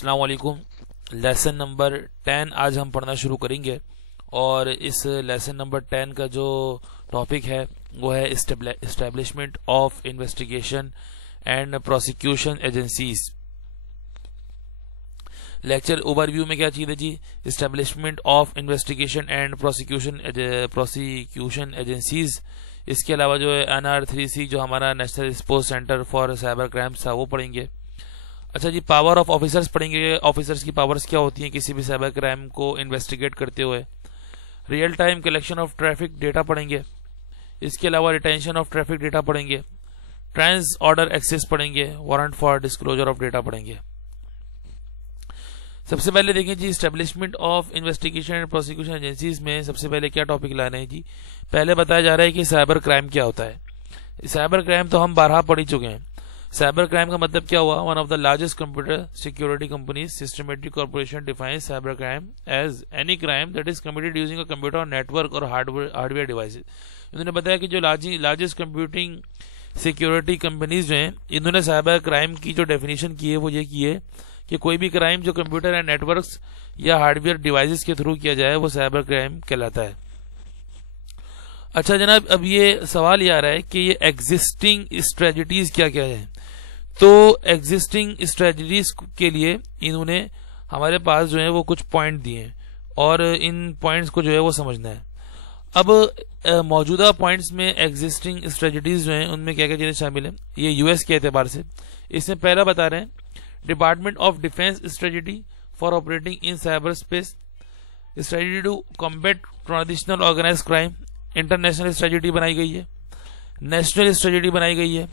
अस्सलाम वालेकुम। Lesson number 10 आज हम पढ़ना शुरू करेंगे और इस लेसन नंबर 10 का जो टॉपिक है वो है establishment of investigation and prosecution agencies. Lecture overview में क्या चीज है जी? Establishment of investigation and prosecution agencies. इसके अलावा जो है NR3C जो हमारा national response centre for cyber crimes था वो पढ़ेंगे। अच्छा जी, पावर ऑफ ऑफिसर्स पढ़ेंगे। ऑफिसर्स की पावर्स क्या होती हैं किसी भी साइबर क्राइम को इन्वेस्टिगेट करते हुए। Real time collection of traffic data पढ़ेंगे। इसके अलावा रिटेंशन ऑफ ट्रैफिक डेटा पढ़ेंगे। ट्रांस ऑर्डर एक्सेस पढ़ेंगे। Warrant for disclosure of data पढ़ेंगे। सबसे पहले देखें जी, establishment of investigation and prosecution agencies में सबसे पहले क्या टॉपिक लाना है जी? पहले बताया जा रहा है कि साइबर क्राइम क्या होता है। साइबर क्राइम तो हम 12 पढ़ ही चुके हैं। साइबर क्राइम का मतलब क्या हुआ? One of the largest computer security companies systematic corporation defines cyber crime as any crime that is committed using a computer network और हार्डवेयर डिवाइसेज। इन्होंने बताया कि जो लार्जेस्ट कंप्यूटिंग सिक्योरिटी कंपनीज जो हैं इन्होंने साइबर क्राइम की जो डेफिनेशन की है वो ये की है कि कोई भी क्राइम जो कंप्यूटर एंड नेटवर्क्स या हार्डवेयर डिवाइसेस के थ्रू किया जाए वो साइबर क्राइम कहलाता है। अच्छा जनाब, अब ये सवाल ये आ रहा है कि ये एग्जिस्टिंग स्ट्रेटजीज क्या क्या है। तो एग्जिस्टिंग स्ट्रेटजीज के लिए इन्होंने हमारे पास जो है वो कुछ पॉइंट दिए हैं और इन पॉइंट्स को जो है वो समझना है। अब मौजूदा पॉइंट्स में एग्जिस्टिंग स्ट्रेटजीज जो हैं उनमें क्या क्या चीजें शामिल है ये यूएस के एतबार से। इसमें पहला बता रहे हैं department of defence strategy for operating in cyber space, strategy to combat traditional organised crime. International strategy बनाई गई है। नेशनल स्ट्रेटजी बनाई गई है।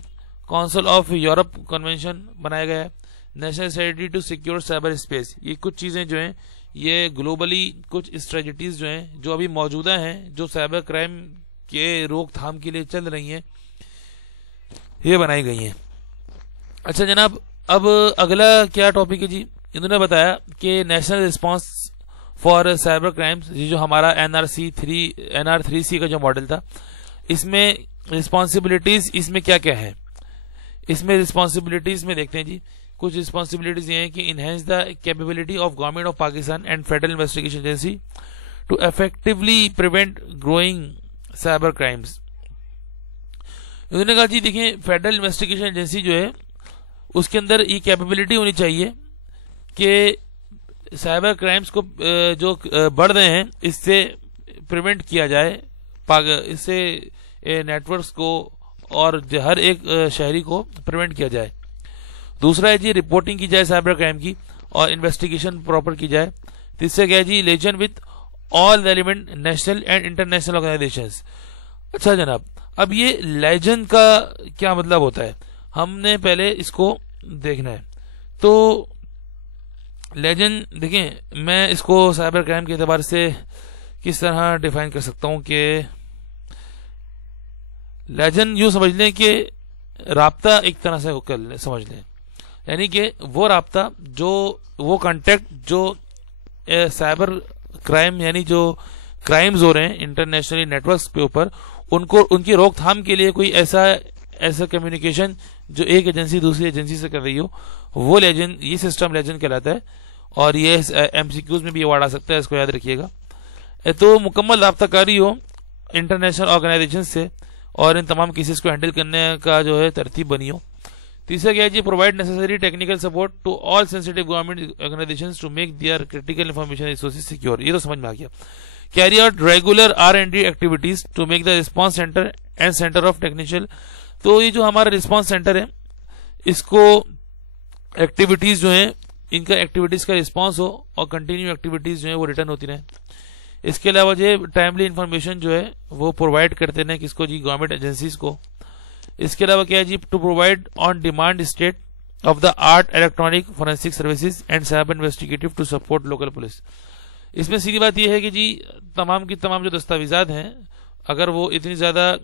काउंसिल ऑफ यूरोप कन्वेंशन बनाया गया है। National strategy to secure cyber space. ये कुछ चीजें जो हैं ये ग्लोबली कुछ स्ट्रेटजीज जो हैं जो अभी मौजूदा हैं जो साइबर क्राइम के रोकथाम के लिए चल रही हैं ये बनाई गई हैं। अच्छा जनाब, अब अगला क्या टॉपिक है जी? इन्होंने बताया कि national response for cyber crimes, ये जो हमारा NR3C का जो मॉडल था इसमें रिस्पॉन्सिबिलिटीज इसमें क्या क्या है। इसमें रिस्पॉन्सिबिलिटीज में देखते हैं जी, कुछ रिस्पॉन्सिबिलिटीज ये हैं कि enhance the capability of government of Pakistan and federal investigation agency to effectively prevent growing cyber crimes. उन्होंने कहा जी देखिए, फेडरल इन्वेस्टिगेशन एजेंसी जो है उसके अंदर ये कैपेबिलिटी होनी चाहिए कि साइबर क्राइम्स को जो बढ़ रहे हैं इससे प्रिवेंट किया जाए, इससे नेटवर्क्स को और हर एक शहरी को प्रिवेंट किया जाए। दूसरा है जी रिपोर्टिंग की जाए साइबर क्राइम की और इन्वेस्टिगेशन प्रॉपर की जाए। तीसरा क्या है जी liaison with all relevant national and international organisations. अच्छा जनाब, अब ये लेजन का क्या मतलब होता है हमने पहले इसको देखना है। तो लेजन देखें, मैं इसको साइबर क्राइम के एतबार से किस तरह डिफाइन कर सकता हूं कि लेजन यूं समझ लें कि राब्ता एक तरह से समझ लें, यानी कि वो राब्ता जो वो कांटेक्ट जो साइबर क्राइम यानी जो क्राइम्स हो रहे हैं इंटरनेशनली नेटवर्क्स के ऊपर उनको उनकी रोकथाम के लिए कोई ऐसा कम्युनिकेशन जो एक एजेंसी दूसरी एजेंसी से कर रही हो वो लेजन, ये सिस्टम लेजन कहलाता है। और ये MCQs में भी वर्ड आ सकता है, इसको याद रखिएगा। तो मुकम्मल राब्ताकारी हो इंटरनेशनल ऑर्गेनाइजेशन से और इन तमाम केसेस को हैंडल करने का जो है तरतीब बनी हो। तीसरा क्या है जी provide necessary technical support to all sensitive government organisations to make their critical information resources secure. ये तो समझ में आ गया। Carry out regular R&D activities to make the response centre and centre of technical. तो ये जो हमारा रिस्पांस सेंटर है इसको एक्टिविटीज जो है इनका एक्टिविटीज का रिस्पांस हो और कंटिन्यू एक्टिविटीज जो है वो रिटर्न होती रहे। इसके अलावा जो टाइमली इंफॉर्मेशन जो है वो प्रोवाइड करते रहे किसको जी गवर्नमेंट एजेंसीज को। इसके अलावा क्या है जी to provide on demand state of the art electronic forensic services and cyber investigative to support local police. इसमें सीधी बात यह है कि जी तमाम की तमाम जो दस्तावेजात हैं अगर वो इतनी ज्यादा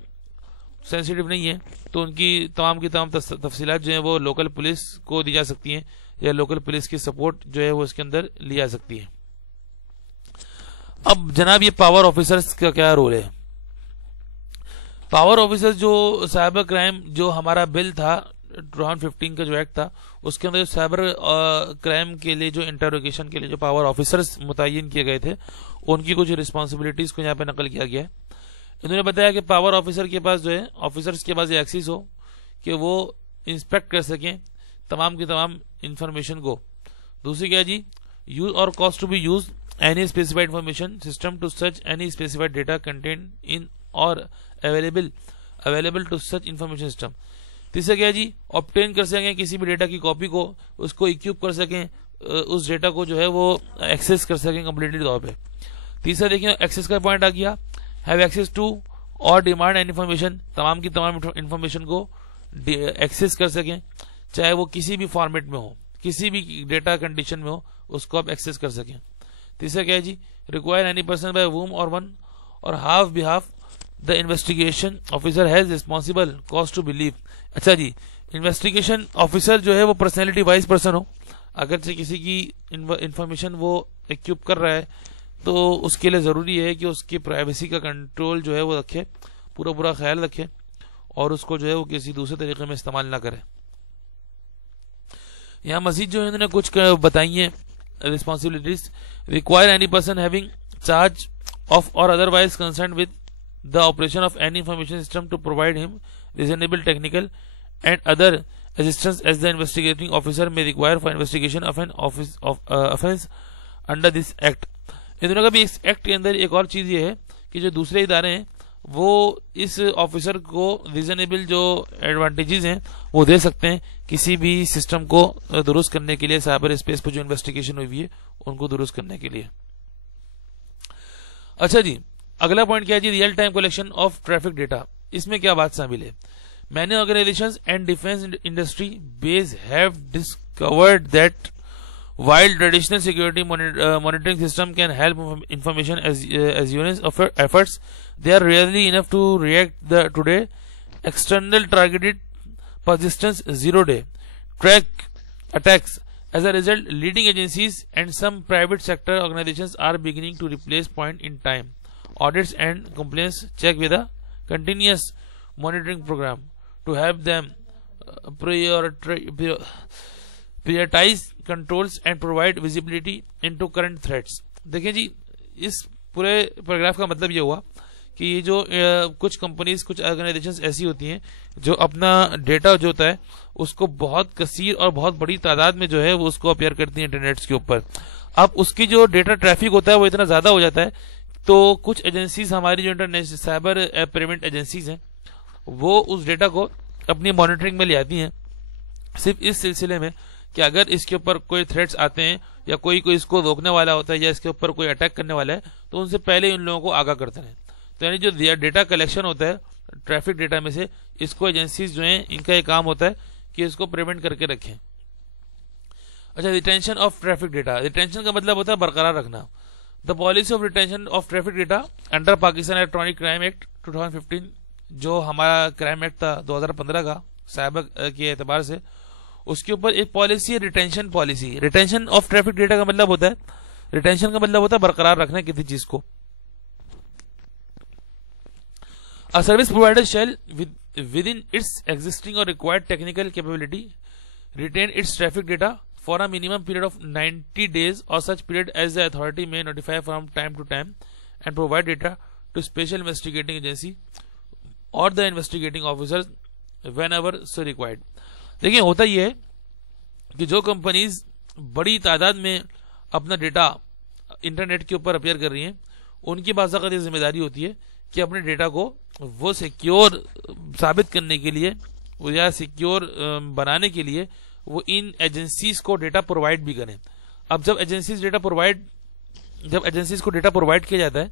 सेंसिटिव नहीं है तो उनकी तमाम तफसीलात जो है वो लोकल पुलिस को दी जा सकती हैं या लोकल पुलिस की सपोर्ट जो है वो इसके अंदर ली जा सकती है। अब जनाब, ये पावर ऑफिसर्स का क्या रोल है? पावर ऑफिसर्स जो साइबर क्राइम जो हमारा बिल था 2015 का जो एक्ट था उसके अंदर साइबर क्राइम के लिए जो इंटरोगेशन के लिए जो पावर ऑफिसर्स मुतय्यन किए गए थे उनकी कुछ रिस्पॉन्सिबिलिटीज को यहाँ पे नकल किया गया है। इन्होंने बताया कि पावर ऑफिसर के पास जो है ऑफिसर्स के पास ये एक्सेस हो कि वो इंस्पेक्ट कर सकें तमाम की तमाम इंफॉर्मेशन को। दूसरी क्या जी, use or cause to be used any specified information system to search any specified data content in or available to such information system. तीसरा क्या जी, ऑब्टेन कर सकें किसी भी डेटा की कॉपी को, उसको इक्विप कर सकें, उस डेटा को जो है वो एक्सेस कर सकें कम्प्लीटली तौर पे। तीसरा देखिए एक्सेस का पॉइंट आ गया, हैव एक्सेस टू और डिमांड एंड इन्फॉर्मेशन, तमाम की तमाम इन्फॉर्मेशन को एक्सेस कर सकें, चाहे वो किसी भी फॉर्मेट में हो, किसी भी डेटा कंडीशन में हो, उसको आप एक्सेस कर सकें। तीसरा क्या है जी, require any person by whom or one or half behalf the investigation officer has responsible cause to believe. अच्छा जी, इन्वेस्टिगेशन ऑफिसर जो है वो पर्सनैलिटी वाइज पर्सन हो, अगर से किसी की इंफॉर्मेशन वो एक्यूप कर रहा है तो उसके लिए जरूरी है कि उसकी प्राइवेसी का कंट्रोल जो है वो रखे, पूरा ख्याल रखे और उसको जो है वो किसी दूसरे तरीके में इस्तेमाल ना करे। यहाँ मजीद जो है इन्होंने कुछ बताई है responsibilities, require any person having charge of or otherwise concerned with the operation of any information system to provide him reasonable technical and other assistance as the investigating officer may require for investigation of an offense under this act। इन दोनों का भी इस act के अंदर एक और चीज ये है कि जो दूसरे इदारे हैं वो इस ऑफिसर को रीजनेबल जो एडवांटेजेस हैं वो दे सकते हैं किसी भी सिस्टम को दुरुस्त करने के लिए, साइबर स्पेस पर जो इन्वेस्टिगेशन हुई है उनको दुरुस्त करने के लिए। अच्छा जी, अगला पॉइंट क्या है जी, real time collection of traffic data. इसमें क्या बात शामिल है, many organisations and defence industry base have discovered that while traditional security monitoring system can help information assurance efforts, they are rarely enough to react the today external targeted persistence zero-day track attacks. As a result, leading agencies and some private sector organizations are beginning to replace point-in-time audits and complaints check with a continuous monitoring program to help them prioritize controls and provide visibility into current threats। देखिए जी, इस पूरे paragraph का मतलब ये हुआ कि ये जो कुछ कंपनीज, कुछ ऑर्गेनाइजेशंस ऐसी होती हैं जो अपना डेटा जो होता है उसको बहुत कसीर और बहुत बड़ी तादाद में जो है वो उसको अपेयर करती हैं इंटरनेट के ऊपर। अब उसकी जो डेटा ट्रैफिक होता है वो इतना ज्यादा हो जाता है तो कुछ एजेंसीज, हमारी जो इंटरनेशनल साइबर पेमेंट एजेंसीज हैं, वो उस डेटा को अपनी मॉनिटरिंग में ले आती हैं, सिर्फ इस सिलसिले में कि अगर इसके ऊपर कोई थ्रेट्स आते हैं या कोई इसको रोकने वाला होता है या इसके ऊपर कोई अटैक करने वाला है तो उनसे पहले उन लोगों को आगाह करते हैं। तो यानी जो डेटा कलेक्शन होता है ट्रैफिक डेटा में से, इसको एजेंसीज जो हैं इनका एक काम होता है कि इसको प्रिवेंट करके रखें। अच्छा, retention of traffic data. Retention का मतलब होता है बरकरार रखना। The policy of retention of traffic data under Pakistan electronic crime act 2015, जो हमारा क्राइम एक्ट था 2015 का साइबर के एतबार से, उसके ऊपर एक पॉलिसी है retention policy. Retention of traffic data का मतलब होता है, रिटेंशन का मतलब होता है बरकरार रखना किसी चीज को। A service provider shall within its existing or required technical capability retain its traffic data for a minimum period of 90 days or such period as the authority may notify from time to time and provide data to special investigating agency or the investigating officers whenever so required. देखिए, होता यह है कि जो companies बड़ी तादाद में अपना डेटा इंटरनेट के ऊपर अपेयर कर रही हैं, उनकी बाज़ाक़त जिम्मेदारी होती है कि अपने डेटा को वो सिक्योर साबित करने के लिए या सिक्योर बनाने के लिए वो इन एजेंसीज को डेटा प्रोवाइड भी करें। अब जब एजेंसीज को डेटा प्रोवाइड किया जाता है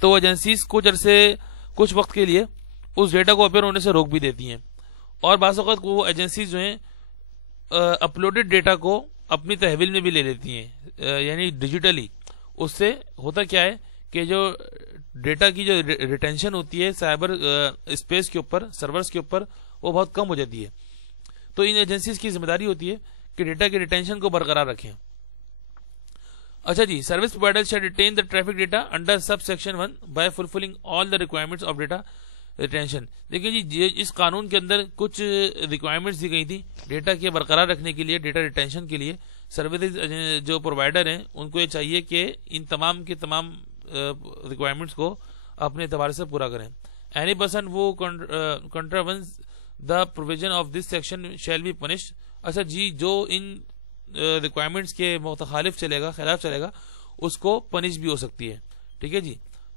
तो एजेंसीज कुछ वक्त के लिए उस डेटा को अपेयर होने से रोक भी देती हैं और बाज़ औक़ात वो एजेंसीज जो हैं अपलोडेड डेटा को अपनी तहवील में भी ले लेती हैं, यानी डिजिटली। उससे होता क्या है कि जो डेटा की जो रिटेंशन होती है साइबर स्पेस के ऊपर, सर्वर्स के ऊपर, वो बहुत कम हो जाती है। तो इन एजेंसीज की जिम्मेदारी होती है कि डेटा की रिटेंशन को बरकरार रखें। अच्छा जी, service provider shall retain the traffic data under sub section 1 by fulfilling all the requirements of data retention. دیکھیں جی اس قانون کے اندر کچھ ریکوائرمنٹس دی گئی تھی ڈیٹا کے برقرار رکھنے کے لیے, ڈیٹا ریٹینشن کے لیے. سروسز جو پرووائڈر ہیں ان کو یہ چاہیے کہ ان تمام کے تمام ریکوائرمنٹس کو اپنے اعتبار سے پورا کریں. Any person who contravenes the provision of this section shall be punished. اچھا جی جو ان ریکوائرمنٹس کے متخالف چلے گا, خلاف چلے گا, اس کو پنش بھی ہو سکتی ہے. ٹھیک ہے جی,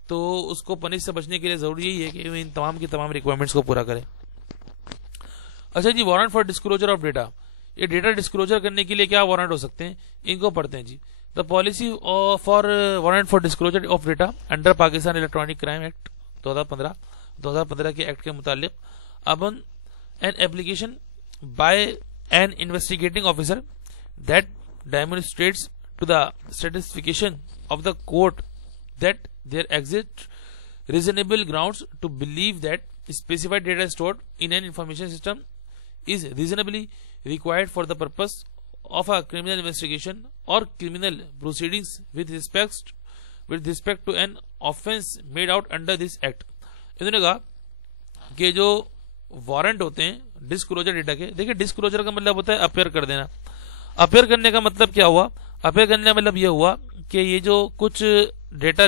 تو اس کو پنش سے بچنے کے لیے ضروری یہی ہے کہ ان تمام کی تمام ریکوائرمنٹس کو پورا کرے. اچھا جی warrant for disclosure of data. یہ ڈیٹا ڈسکلوجر کرنے کے لیے کیا وارنٹ ہو سکتے ہیں, ان کو پڑھتے ہیں جی. The policy for warrant for disclosure of data under Pakistan electronic crime act 2015 کے ایکٹ کے متعلق upon an application by an investigating officer that demonstrates to the satisfaction of the court that there exist reasonable grounds to believe that specified data stored in an information system is reasonably required for the purpose of a criminal investigation or criminal proceedings with respect to an offense made out under this act. انہوں نے کہا کہ جو warrant ہوتے ہیں disclosure data کے, دیکھیں disclosure کا مطلب ہوتا ہے اپیئر کر دینا. اپیئر کرنے کا مطلب کیا ہوا, اپیئر کرنے کا مطلب یہ ہوا کہ یہ جو کچھ ڈیٹا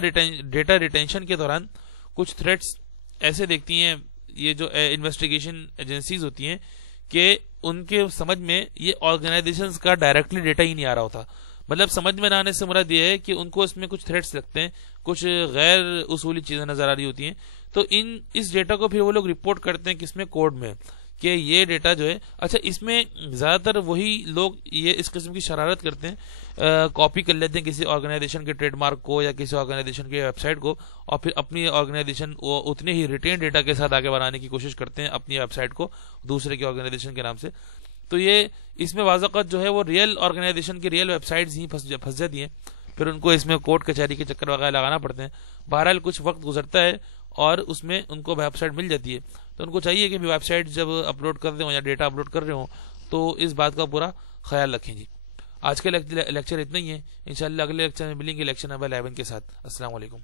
ریٹینشن کے دوران کچھ تھریٹس ایسے دیکھتی ہیں یہ جو انویسٹیگیشن ایجنسیز ہوتی ہیں کہ ان کے سمجھ میں یہ آرگنائزیشنز کا ڈائریکٹلی ڈیٹا ہی نہیں آ رہا ہوتا. مطلب سمجھ میں نہ آنے سے مراد یہ ہے کہ ان کو اس میں کچھ تھریٹس لگتے ہیں, کچھ غیر اصولی چیزیں نظر آ رہی ہوتی ہیں, تو اس ڈیٹا کو پھر وہ لوگ رپورٹ کرتے ہیں کس میں, کوڈ میں, کہ یہ ڈیٹا جو ہے. اچھا اس میں زیادہ تر وہی لوگ یہ اس قسم کی شرارت کرتے ہیں, کاپی کر لیتے ہیں کسی آرگنائزیشن کے ٹریڈ مارک کو یا کسی آرگنائزیشن کے ویب سائٹ کو, اور پھر اپنی آرگنائزیشن اتنے ہی ریٹین ڈیٹا کے ساتھ آگے بڑھانے کی کوشش کرتے ہیں اپنی ویب سائٹ کو دوسرے کی آرگنائزیشن کے نام سے. تو یہ اس میں بعض اوقات جو ہے وہ ریئل آرگنائزیشن کی ریئل ویب سائٹس ہی پھنس جاتی ہیں, پھر ان کو اس میں کورٹ کچہری کے چکر وغیرہ لگانا پڑتے ہیں. بہرحال کچھ وقت گزرتا ہے اور اس میں ان کو ویب سائٹ مل جاتی ہے, تو ان کو چاہیے کہ ویب سائٹ جب اپلوڈ کر رہے ہوں یا ڈیٹا اپلوڈ کر رہے ہوں تو اس بات کا پورا خیال رکھیں جی. آج کا لیکچر اتنا ہی ہے, انشاءاللہ اگلے لیکچر میں ملیں گے لیکچر نمبر 11 کے ساتھ. السلام علیکم.